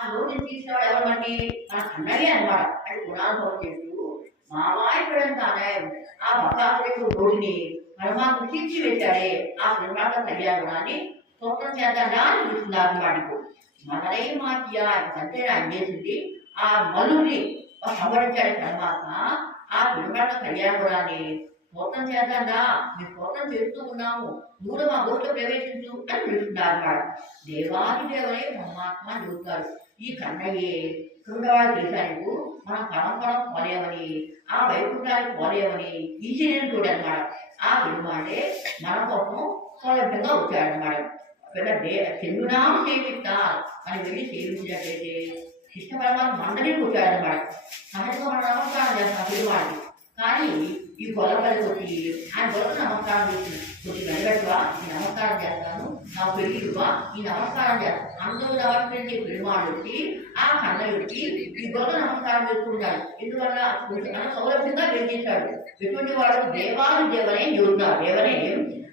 ఆ నోటిని తీసినవాడు ఎవరమండి? మన అన్నయ్య అన్నమాట. అంటే గుణానుభవం చేస్తూ మామాయిపడంతానే ఆ భక్తాసులకు నోటిని పరమాత్మ తీర్చి పెట్టాడే ఆ బ్రహ్మాండ కళ్యాణాన్ని సొంతం చేద్దాడా అని చూస్తున్నారు అన్నమాట ఇప్పుడు. మనలై మాత్య అంటే ఆయన చేసింది ఆ మలుని సంవరించాడు పరమాత్మ. ఆ బ్రహ్మాండ కళ్యాణాన్ని స్తోత్రం చేద్దాడా మేము స్తోత్రం చేస్తూ ఉన్నాము. నువ్వు మా గోట్లో ప్రవేశించు అని పిలుస్తున్నారు వాడు దేవాది దేవరే పరమాత్మ చూస్తారు. ఈ కన్నయ్యే కృండవాడు దేశానికి మనం పరంపర పోలేమని ఆ వైకుంఠానికి పోలేమని ఈశ్వరుడు అన్నమాట ఆ పెరుమాడే మన కోసం సౌలభ్యంగా వచ్చాడన్నమాట పెద్ద దే చెందునాము సేవిస్తా అని వెళ్ళి సేవించినట్లయితే కృష్ణ పరమాత్మ మండలికి వచ్చాడన్నమాట సహజంగా మన నమస్కారం చేస్తాం పెరుమాడికి కానీ ఈ గొల్లపల్లి వచ్చి ఆయన గొల్ల నమస్కారం చేసి వచ్చి వెళ్ళగట్టువా ఈ నమస్కారం చేస్తాను నా పెళ్ళివా ఈ నమస్కారం చేస్తాను అందరూ ఎవరికంటే పెరుమాడు ఆ కన్నయ్యకి ఈ గొల్ల నమస్కారం చేస్తుంటాడు ఎందువల్ల? మన సౌలభ్యంగా నిర్మించాడు ఎటువంటి వాడు? దేవాలు దేవనే చెబుతున్నారు దేవనే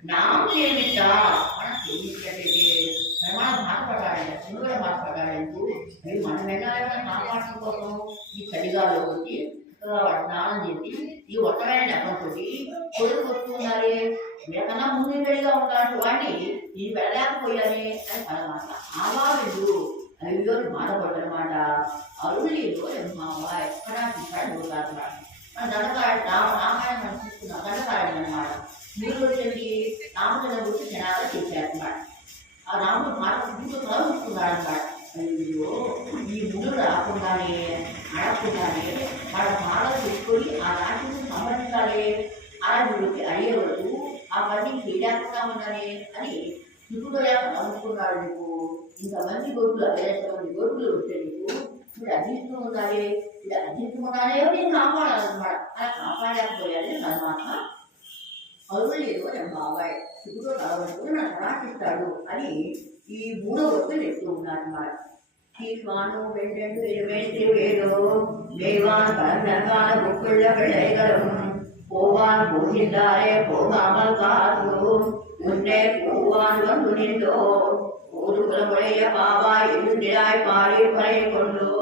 నామ సేవిస్తా మనం సేవించినట్లయితే ప్రమాణం బాధపడాలి నువ్వు కూడా బాధపడాలి ఎందుకు మరి మనం వెళ్ళాలని కాపాడటం కోసం ఈ చలిగాలో వచ్చి స్నానం చేసి ఈ ఒక్కడైన నెపంతో కొడుకు వస్తున్నారు మీకన్నా ముందు గడిగా ఉన్నాడు వాడిని ఇది వెళ్ళలేకపోయానే అని పరమాట ఆవాళ్ళు అయ్యో బాధపడ్డనమాట అరువులేదో మా ఎక్కడ చూసాడు పోతారు మన దండకాడు రామ రామాయణం మనం చూసుకున్నాం దండకాడు అనమాట మీరు వచ్చేది రామచంద్ర గురించి జనాలు చేశారనమాట ఆ రాముడు మాట ముందు చదువుకున్నాడు అనమాట అయ్యో ఈ ముందు రాకుండానే అడగకుండానే పెట్టుకొని ఆ రాష్ట్రం సంబంధించాలి అలా ఆ పని చేయలేకుండా ఉన్నానే అని ఇప్పుడు అనుకున్నాడు నీకు. ఇంతమంది గొడ్లు ఎంతమంది గొడుగులు వస్తే నీకు ఇప్పుడు అధిస్తూ ఉండాలి. ఇది అధిస్తూ ఉండాలి నేను కాపాడాలన్నమాట. అలా కాపాడలేకపోయాలి పరమాత్మ. అరువులేదు నేను బాబాయ్ ఇప్పుడు కలవడుకుని నన్ను ప్రార్థిస్తాడు అని ఈ మూడో వస్తువులు చెప్తూ ఉన్నాడు అన్నమాట கீழ்வானோ வெள்ளண்டு இருமேற்றி ஏதோ மேவான் பரந்தற்கான புக்குள்ள பிள்ளைகளும் போவான் போகின்றாரே போகாமல் காத்தோம் முன்னே போவான் வந்து நின்றோம் ஒரு புலமுடைய பாபா எழுந்திராய் பாடி பறை கொண்டோ